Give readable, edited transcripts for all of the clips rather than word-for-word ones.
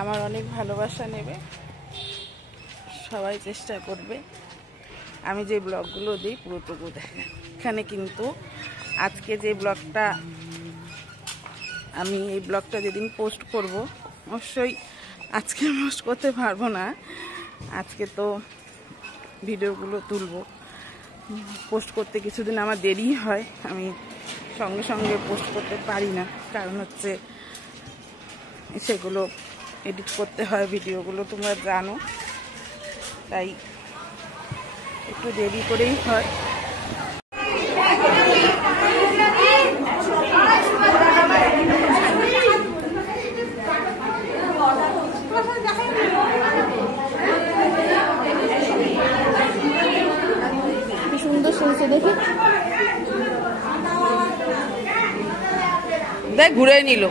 আমার অনেক ভালোবাসা নেবে, সবাই চেষ্টা করবে আমি যে ব্লগগুলো দিই পুরোটুকু দেখেন। এখানে কিন্তু আজকে যে ব্লগটা আমি এই ব্লগটা যেদিন পোস্ট করব, অবশ্যই আজকে পোস্ট করতে পারবো না, আজকে তো ভিডিওগুলো তুলব, পোস্ট করতে কিছুদিন আমার দেরি হয়, আমি সঙ্গে সঙ্গে পোস্ট করতে পারি না, কারণ হচ্ছে সেগুলো এডিট করতে হয়, ভিডিওগুলো তোমরা জানো, তাই একটু দেরি করেই হয়। সুন্দর শুনছে দেখি, দেখ ঘুরে নিল।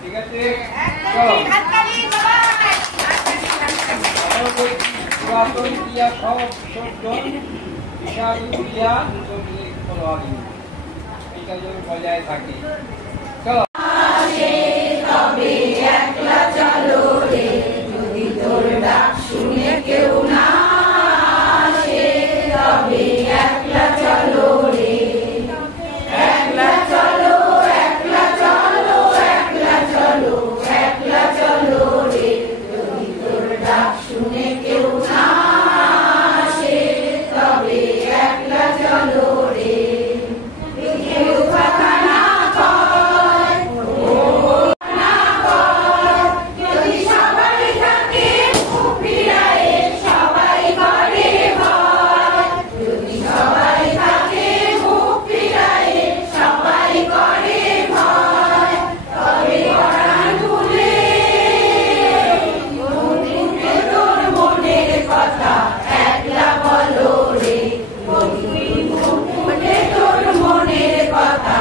ঠিক আছে বজায় থাকে চলো তবে একলা চলো রে যদি তোর ডাক শুনে কেউ না আসে তবে একলা চলো রে একলা চলো একলা চলো একলা চলো একলা চলো রে যদি তোর ডাক শুনে কেউ না আসে তবে একলা চলো রে কেউ কথা না কয় না কয় যদি সবাই থাকে মুখ ফিরায়ে সবাই করে ভয় যদি সবাই থাকে মুখ ফিরায়ে সবাই করে ভয় তবে পরাণ খুলে তোর মনের কথা একলা বলো রে তোর মনের কথা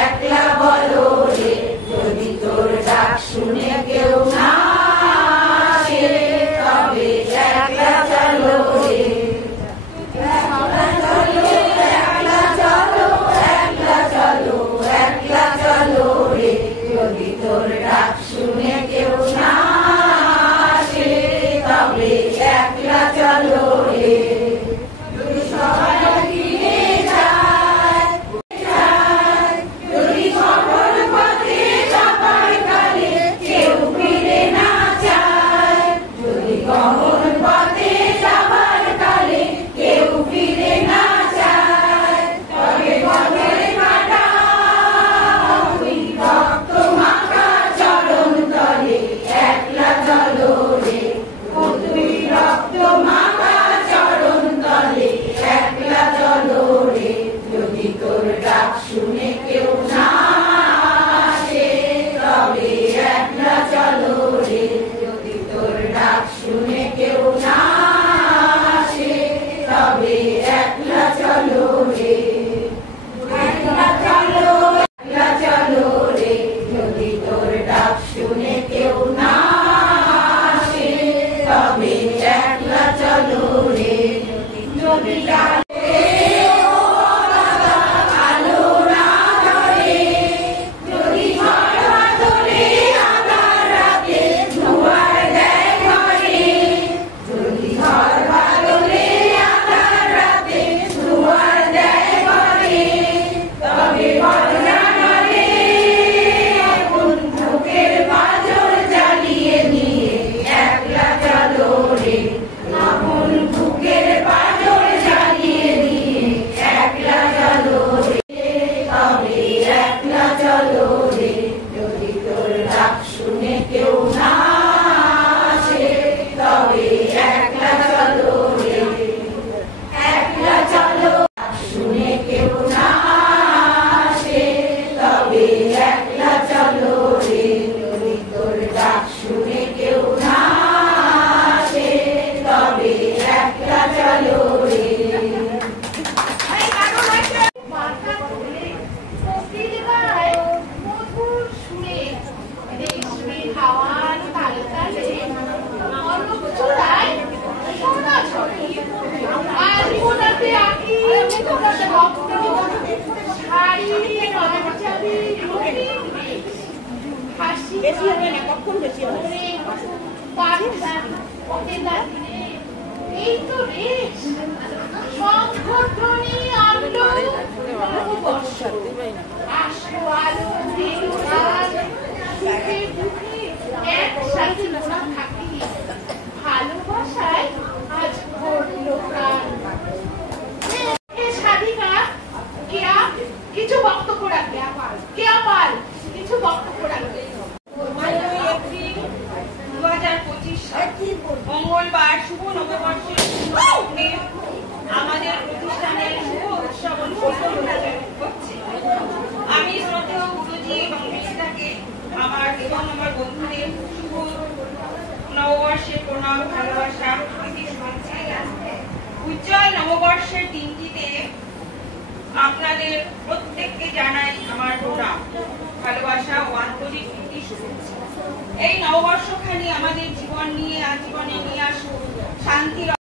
একলা বলো রে যদি তোর ডাক শুনে কেউ না আসে তবে একলা চলো রে একলা চলো একলা চলো একলা চলো একলা চলো রে যদি তোর ডাক শুনে কেউ না আসে তবে একলা চলো রে যদি সবাই ফিরে যায় যদি সফল পথে যাবার কালে কেউ ফিরে না চায় যদি গহন পথে যাবার কালে কেউ ফিরে না চায় তবে পথের কাঁটা ওই রক্ত মাখা চরণ তলে একলা চলো রে তুই রক্ত মাখা চরণ তলে একলা চলো রে যদি তোর ডাক শুনে কেউ না আসে তবে একলা চলো রে যদি তোর ডাক শুনে কেউ না আসে তবে একলা চলো রে একলা চলো একলা চলো রে যদি তোর ডাক শুনে কেউ না আসে তবে একলা চলো রে যদি আলো না ধরে যদি ঝড় বাদলে আঁধার রাতে ধোঁয়ার দেয় ঘরে যদি ঝড় বাদলে আঁধার রাতে ধোঁয়ার দেয় ঘরে তবে বদনা নড়ে বুকের পাঁজর জ্বালিয়ে নিয়ে একলা চলো রে আপন বুকের পাঁজর জ্বালিয়ে নিয়ে একলা চলো রে তবে একলা চলো রে যদি তোর ডাক শুনে কেউ না আসে তবে একলা চলো রে একলা চলো শুনে কেউ না আসে তবে একলা চলো রে যদি তোর ডাক শুনে কেউ না আসে তবে একলা চলো রে বেশি হবে না, কখন বেশি হবে? এই তো রেশ সংগঠনী আলো আসো আলো সুখে দুঃখে একসাথে থাকি ভালোবাসায় আজ ভরলো প্রাণ। স্বাধীনা কেয়া কিছু বক্তব্য রাখবে, কেয়া পাল কিছু বক্তব্য রাখবে। 15ই এপ্রিল 2025 সাল মঙ্গলবার শুভ নববর্ষের শুভলগ্নে আমাদের প্রতিষ্ঠানের শুভ উৎসব অনুষ্ঠিত হচ্ছে। আমি শ্রদ্ধেয় গুরুজি এবং ঋষিদাকে নববর্ষের দিনটিতে আপনাদের প্রত্যেককে জানাই আমার প্রণাম, ভালোবাসা ও আন্তরিক প্রীতি শুভেচ্ছা। এই নববর্ষখানি আমাদের জীবনে নিয়ে আসুক শান্তির